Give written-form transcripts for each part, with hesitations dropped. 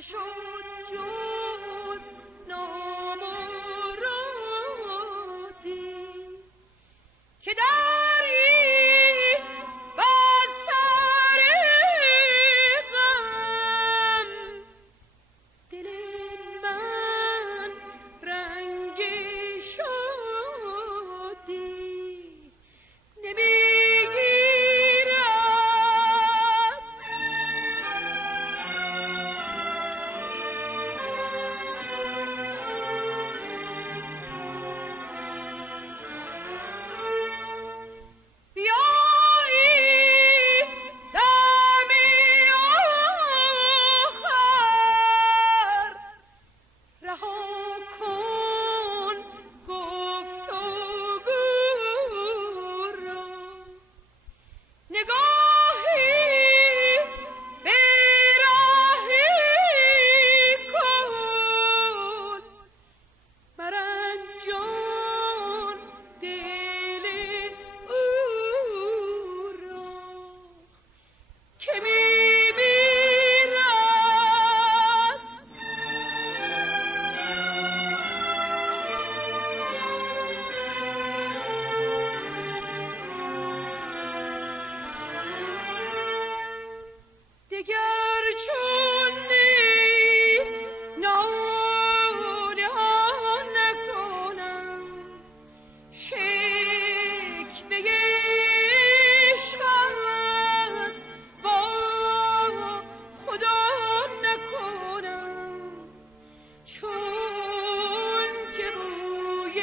نشد جز نامرادی که داری بر سر غم دل من رنگی شدی نمیگیرد بیایی دم آخر رها کن گفتگو را نگاهی به راهی کن مرنجان دل او را که میمیرد دگر چون نی ناگهان نکنم شکوه عشقت با خدا نکنم چون که بوی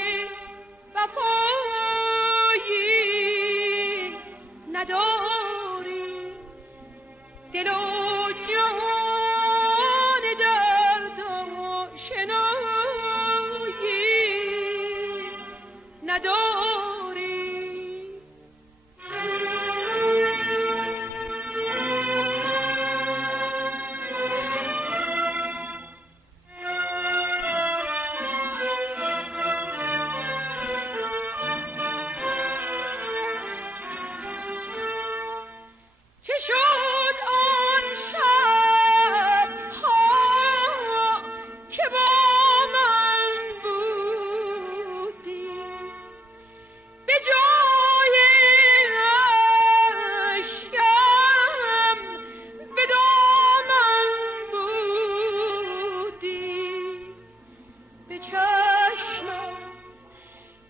وفایی نداری دل و جان درد آشنایی نداری که شد آن شب ها که با من بودی به جای اشکم به دامن بودی به چشمت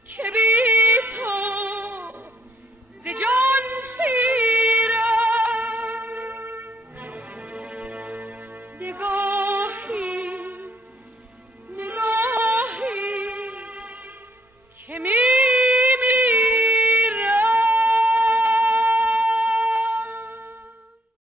که بی